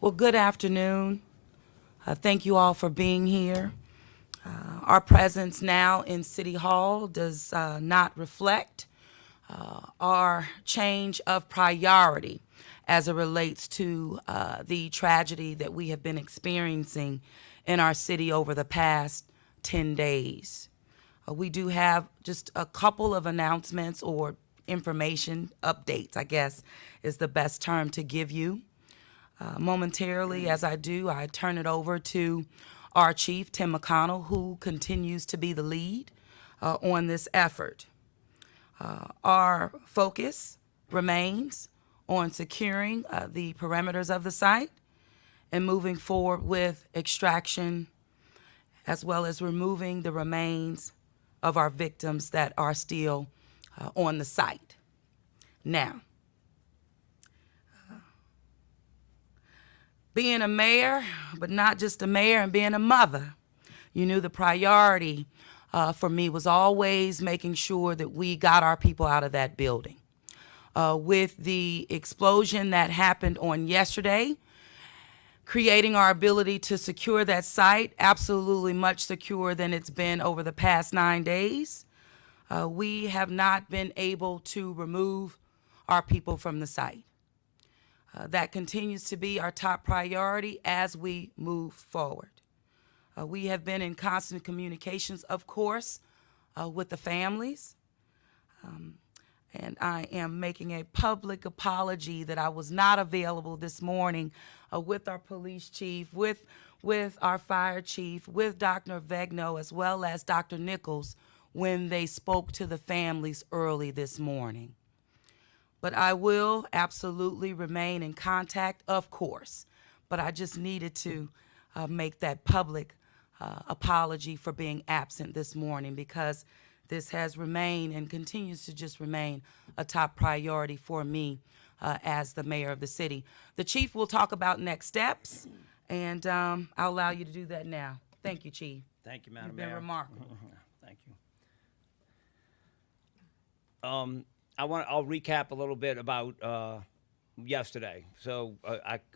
Well, good afternoon. Thank you all for being here. Our presence now in City Hall does not reflect our change of priority as it relates to the tragedy that we have been experiencing in our city over the past 10 days. We do have just a couple of announcements or information updates, I guess is the best term to give you. Momentarily, as I do, I turn it over to our chief, Tim McConnell, who continues to be the lead on this effort. Our focus remains on securing the perimeters of the site and moving forward with extraction, as well as removing the remains of our victims that are still on the site. Now, being a mayor, but not just a mayor, and being a mother, you knew the priority for me was always making sure that we got our people out of that building. With the explosion that happened on yesterday, creating our ability to secure that site, absolutely much secure than it's been over the past 9 days, we have not been able to remove our people from the site. That continues to be our top priority as we move forward. We have been in constant communications, of course, with the families. And I am making a public apology that I was not available this morning with our police chief, with our fire chief, with Dr. Vegno, as well as Dr. Nichols, when they spoke to the families early this morning. But I will absolutely remain in contact, of course. But I just needed to make that public apology for being absent this morning, because this has remained and continues to just remain a top priority for me as the mayor of the city. The chief will talk about next steps, and I'll allow you to do that now. Thank you, Chief. Thank you, Madam You've Mayor. been remarkable. Thank you. I'll recap a little bit about yesterday. So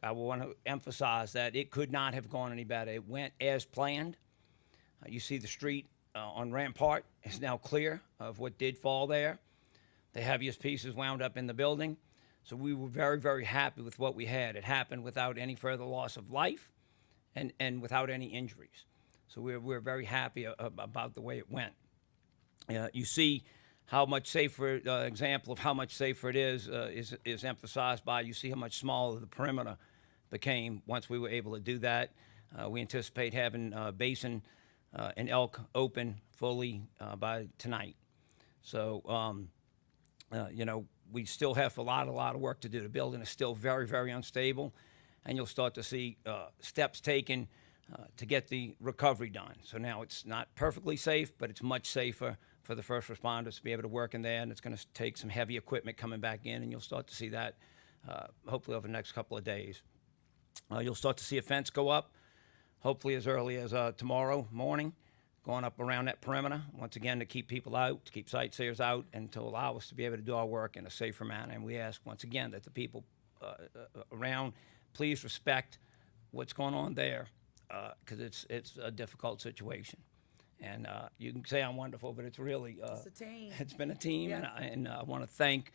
I want to emphasize that it could not have gone any better. It went as planned. You see the street on Rampart is now clear of what did fall there. The heaviest pieces wound up in the building. So we were very, very happy with what we had. It happened without any further loss of life and without any injuries. So we're very happy about the way it went. You see how much safer, example of how much safer it is emphasized by, you see how much smaller the perimeter became once we were able to do that. We anticipate having Basin and Elk open fully by tonight. So, we still have a lot of work to do. The building is still very, very unstable, and you'll start to see steps taken to get the recovery done. So now it's not perfectly safe, but it's much safer for the first responders to be able to work in there, and it's going to take some heavy equipment coming back in, and you'll start to see that hopefully over the next couple of days. You'll start to see a fence go up, hopefully as early as tomorrow morning, going up around that perimeter, once again to keep people out, to keep sightseers out, and to allow us to be able to do our work in a safer manner. And we ask once again that the people around please respect what's going on there, because it's a difficult situation. And you can say I'm wonderful, but it's really It's a team. it's been a team, Yeah. and I want to thank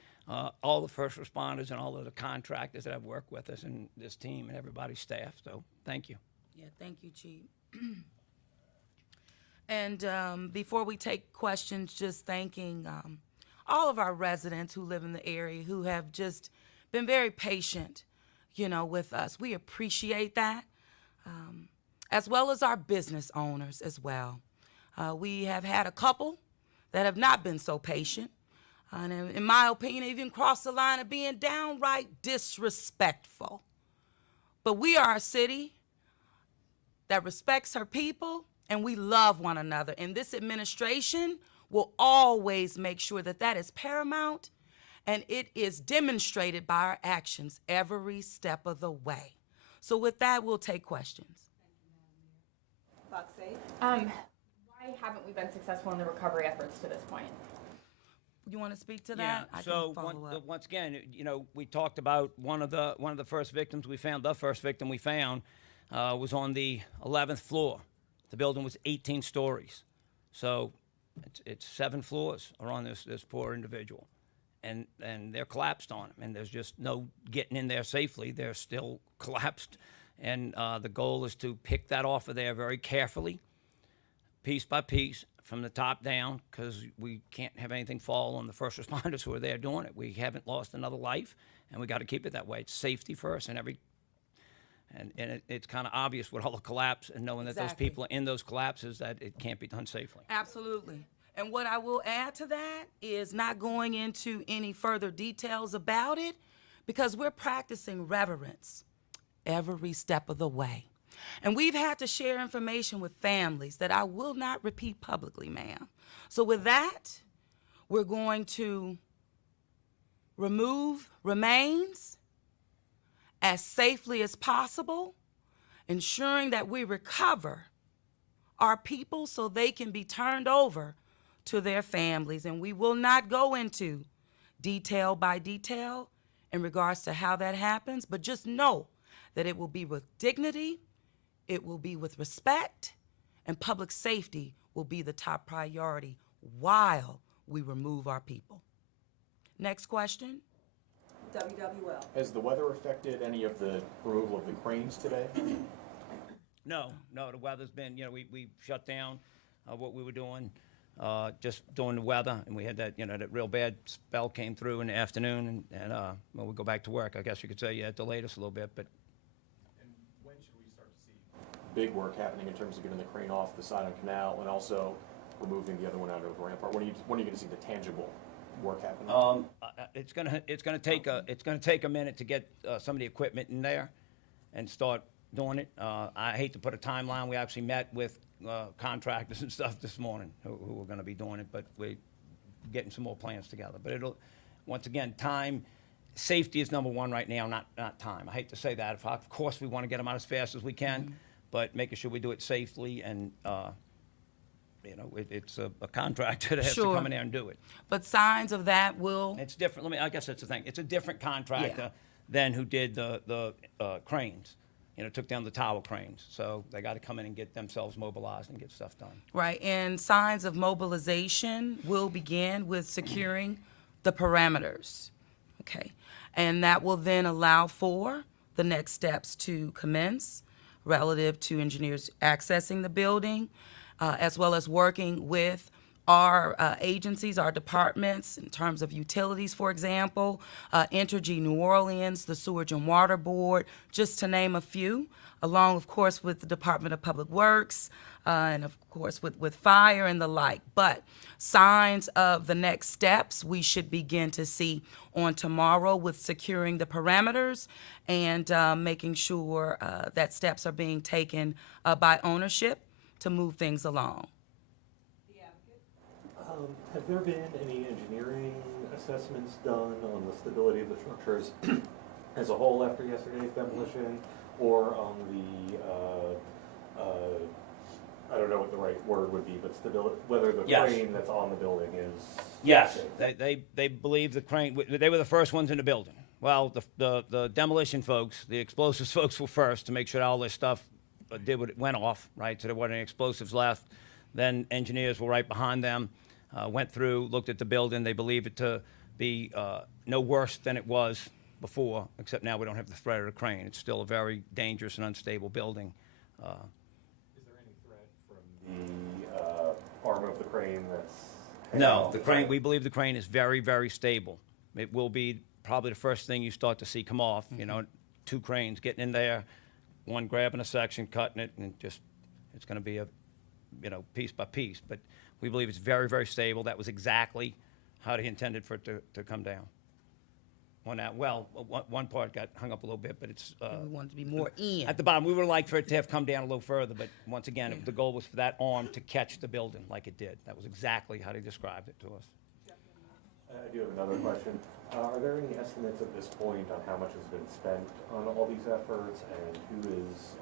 all the first responders and all of the contractors that have worked with us and this team and everybody's staff. So thank you. Yeah, thank you, Chief. And before we take questions, just thanking all of our residents who live in the area who have just been very patient, with us. We appreciate that, as well as our business owners as well. We have had a couple that have not been so patient, and in my opinion, even crossed the line of being downright disrespectful. But we are a city that respects her people, and we love one another. And this administration will always make sure that that is paramount, and it is demonstrated by our actions every step of the way. So with that, we'll take questions. Fox 8. Why haven't we been successful in the recovery efforts to this point? You want to speak to Yeah. that? I So can follow up. once again, we talked about one of the first victims we found. The first victim we found was on the 11th floor. The building was 18 stories, so it's 7 floors are on this poor individual, and they're collapsed on him, and there's just no getting in there safely. They're still collapsed, and the goal is to pick that off of there very carefully, piece by piece, from the top down, because we can't have anything fall on the first responders who are there doing it. We haven't lost another life, and we got to keep it that way. It's safety first, and it's kind of obvious with all the collapse and knowing that those Exactly. people are in those collapses that it can't be done safely. Absolutely. And what I will add to that is not going into any further details about it, because we're practicing reverence every step of the way. And we've had to share information with families that I will not repeat publicly, ma'am. So with that, we're going to remove remains as safely as possible, ensuring that we recover our people so they can be turned over to their families. And we will not go into detail by detail in regards to how that happens, but just know that it will be with dignity, it will be with respect, and public safety will be the top priority while we remove our people. Next question. WWL. Has the weather affected any of the removal of the cranes today? No, the weather's been, we shut down what we were doing, just during the weather, and we had that, that real bad spell came through in the afternoon, and when we go back to work, I guess you could say, it delayed us a little bit, but. And when should we start to see big work happening in terms of getting the crane off the side of the canal and also removing the other one out of the rampart? When are you going to see the tangible work happening? It's gonna take a minute to get some of the equipment in there and start doing it. I hate to put a timeline. We actually met with contractors and stuff this morning who are gonna be doing it, but we're getting some more plans together. But it'll, once again, time, safety is number one right now, not time. I hate to say that. Of course, we want to get them out as fast as we can, but making sure we do it safely, and it's a contractor that has to Sure. come in there and do it. But signs of that will, It's different. I guess that's the thing. It's a different contractor than who did the cranes. Took down the tower cranes. So they got to come in and get themselves mobilized and get stuff done. right, and signs of mobilization will begin with securing the parameters, okay? And that will then allow for the next steps to commence relative to engineers accessing the building, as well as working with our agencies, our departments, in terms of utilities, for example, Entergy New Orleans, the Sewage and Water Board, just to name a few, along, of course, with the Department of Public Works, and, of course, with fire and the like. But signs of the next steps we should begin to see on tomorrow with securing the parameters and making sure that steps are being taken by ownership to move things along. Have there been any engineering assessments done on the stability of the structures as a whole after yesterday's demolition, or on the, I don't know what the right word would be, but stability, whether the Yes. crane that's on the building is Yes, safe? they believe the crane. They were the first ones in the building. Well, the demolition folks, the explosives folks were first to make sure all their stuff did what it went off, right? So there weren't any explosives left. Then engineers were right behind them. Went through, looked at the building. They believe it to be no worse than it was before, except now we don't have the threat of the crane. It's still a very dangerous and unstable building. Is there any threat from the arm of the crane that's hanging No, off the the crane. side? We believe the crane is very, very stable. It will be probably the first thing you start to see come off. 2 cranes getting in there, one grabbing a section, cutting it, and it's going to be a, piece by piece. But we believe it's very, very stable. That was exactly how they intended for it to come down. On that, well, one part got hung up a little bit, but it's We want to be more in. at the bottom. We would like for it to have come down a little further, but once again, the goal was for that arm to catch the building like it did. That was exactly how they described it to us. I do have another question. Are there any estimates at this point on how much has been spent on all these efforts, and who is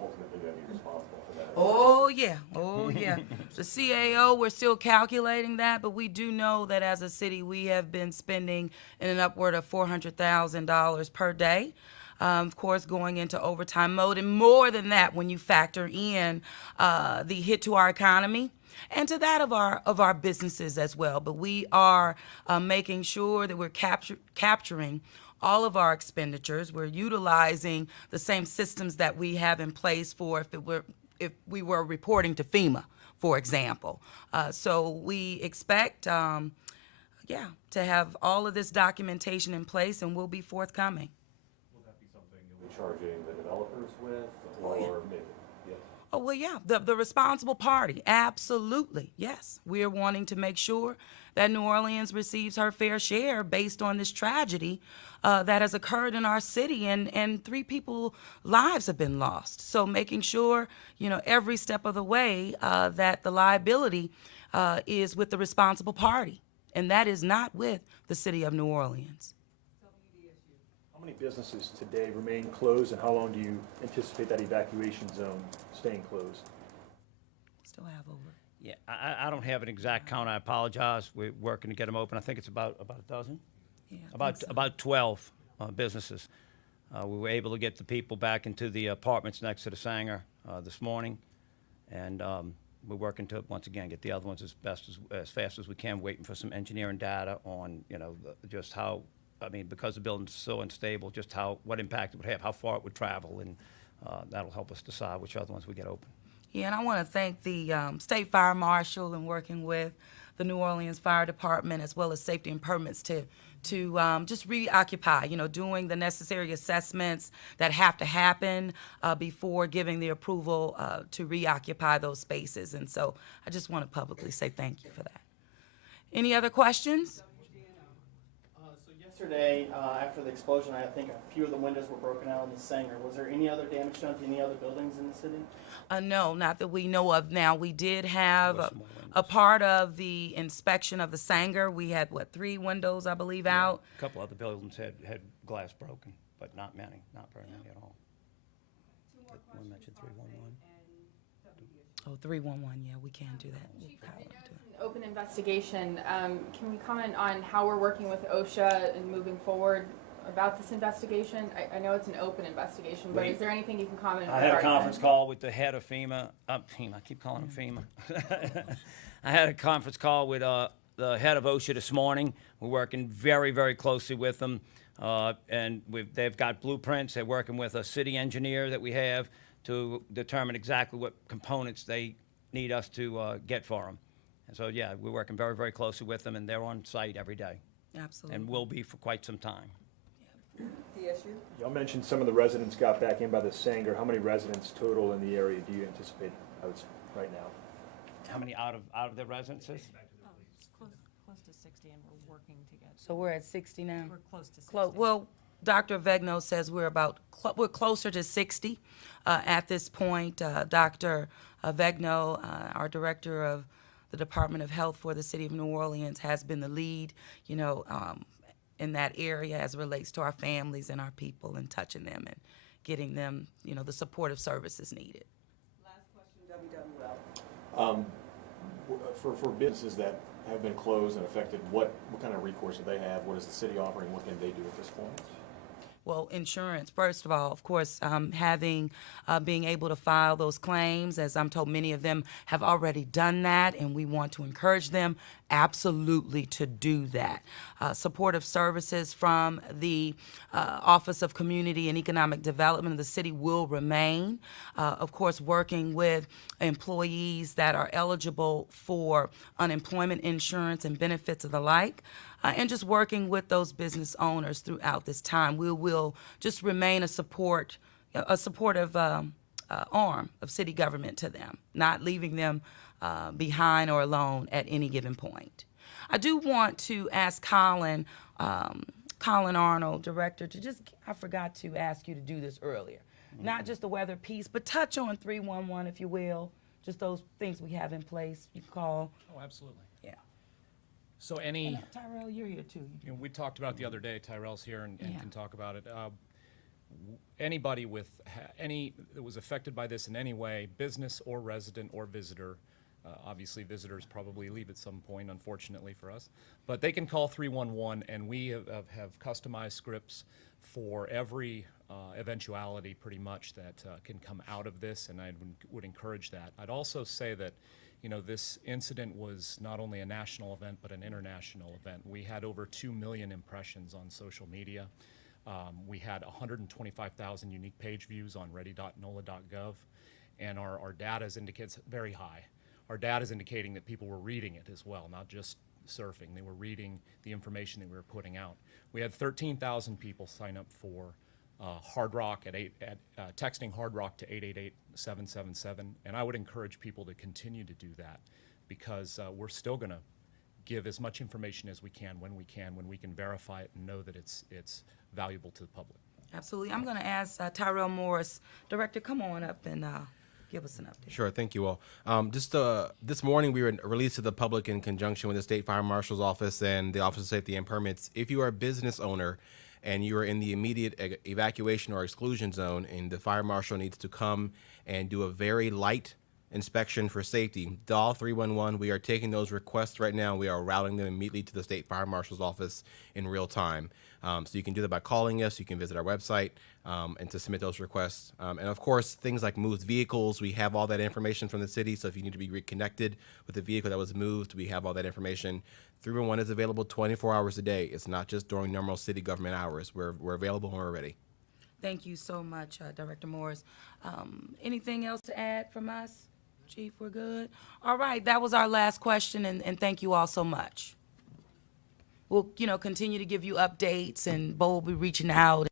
ultimately going to be responsible for that? Oh yeah, oh yeah. The CAO, we're still calculating that, but we do know that as a city, we have been spending in an upward of $400,000 per day. Of course, going into overtime mode, and more than that when you factor in the hit to our economy and to that of our businesses as well. But we are making sure that we're capturing all of our expenditures. We're utilizing the same systems that we have in place for if we were reporting to FEMA, for example. So we expect, to have all of this documentation in place, and we'll be forthcoming. Will that be something you'll be charging the developers with, or maybe? Yes. Oh, well, yeah, the responsible party, absolutely, yes. We are wanting to make sure that New Orleans receives her fair share based on this tragedy that has occurred in our city, and 3 people's lives have been lost. So making sure, every step of the way that the liability is with the responsible party, and that is not with the city of New Orleans. How many businesses today remain closed, and how long do you anticipate that evacuation zone staying closed? Still have over. Yeah, I don't have an exact count. I apologize. We're working to get them open. I think it's about a dozen. Yeah, I think so. About 12 businesses. We were able to get the people back into the apartments next to the Sanger this morning, and we're working to once again get the other ones as fast as we can. Waiting for some engineering data on just how. I mean, because the building's so unstable, just what impact it would have, how far it would travel, and that'll help us decide which other ones we get open. Yeah, and I want to thank the State Fire Marshal and working with the New Orleans Fire Department as well as Safety and Permits to just reoccupy, doing the necessary assessments that have to happen before giving the approval to reoccupy those spaces. And so I just want to publicly say thank you for that. Any other questions? So yesterday, after the explosion, I think a few of the windows were broken out in the Sanger. Was there any other damage done to any other buildings in the city? No, not that we know of now. We did have a part of the inspection of the Sanger. We had, 3 windows, I believe, out. A couple other buildings had glass broken, but not many, not very many at all. We mentioned 311. Oh, 311, yeah, we can do that. We'll Chief, probably I know do it. it's an open investigation. Can we comment on how we're working with OSHA and moving forward about this investigation? I know it's an open investigation, but is there anything you can comment on? I had a conference call with the head of FEMA. I keep calling him FEMA. I had a conference call with the head of OSHA this morning. We're working very, very closely with them, and they've got blueprints. They're working with a city engineer that we have to determine exactly what components they need us to get for them. And so, yeah, we're working very, very closely with them, and they're on site every day, Absolutely. and will be for quite some time. Y'all mentioned some of the residents got back in by the Sanger. How many residents total in the area do you anticipate right now? How many out of their residences? It's close to 60, and we're working to get, So we're at 60 now? we're close to 60. Well, Dr. Vegno says we're closer to 60 at this point. Dr. Vegno, our director of the Department of Health for the City of New Orleans, has been the lead, in that area as it relates to our families and our people and touching them and getting them, the supportive services needed. Last question, WWL. For businesses that have been closed and affected, what kind of recourse do they have? What is the city offering? What can they do at this point? Well, insurance, first of all, of course, being able to file those claims, as I'm told many of them have already done that, and we want to encourage them absolutely to do that. Supportive services from the Office of Community and Economic Development of the city will remain. Of course, working with employees that are eligible for unemployment insurance and benefits of the like. And just working with those business owners throughout this time. We will just remain a supportive arm of city government to them, not leaving them behind or alone at any given point. I do want to ask Colin Arnold, Director, I forgot to ask you to do this earlier. Not just the weather piece, but touch on 311, if you will. Just those things we have in place you can call. Oh, absolutely. Yeah. So any, Tyrell, you're here too. you know, we talked about the other day, Tyrell's here and can talk about it. Anybody with any that was affected by this in any way, business or resident or visitor, obviously visitors probably leave at some point, unfortunately for us, but they can call 311 and we have customized scripts for every eventuality pretty much that can come out of this, and I would encourage that. I'd also say that, you know, this incident was not only a national event but an international event. We had over 2 million impressions on social media. We had 125,000 unique page views on ready.nola.gov, and our data indicates very high. Our data is indicating that people were reading it as well, not just surfing. They were reading the information that we were putting out. We had 13,000 people sign up for Hard Rock texting Hard Rock to 888-777, and I would encourage people to continue to do that because we're still going to give as much information as we can when we can verify it and know that it's valuable to the public. Absolutely. I'm going to ask Tyrell Morris, Director, come on up and give us an update. Sure, thank you all. This morning we were released to the public in conjunction with the State Fire Marshal's Office and the Office of Safety and Permits. If you are a business owner and you are in the immediate evacuation or exclusion zone and the fire marshal needs to come and do a very light inspection for safety, dial 311. We are taking those requests right now. We are routing them immediately to the State Fire Marshal's Office in real time. So you can do that by calling us. You can visit our website and to submit those requests. And of course, things like moved vehicles, we have all that information from the city. So if you need to be reconnected with the vehicle that was moved, we have all that information. 311 is available 24 hours a day. It's not just during normal city government hours. We're available when we're ready. Thank you so much, Director Morris. Anything else to add from us? Chief, we're good? All right, that was our last question, and thank you all so much. We'll, continue to give you updates, and Bo will be reaching out.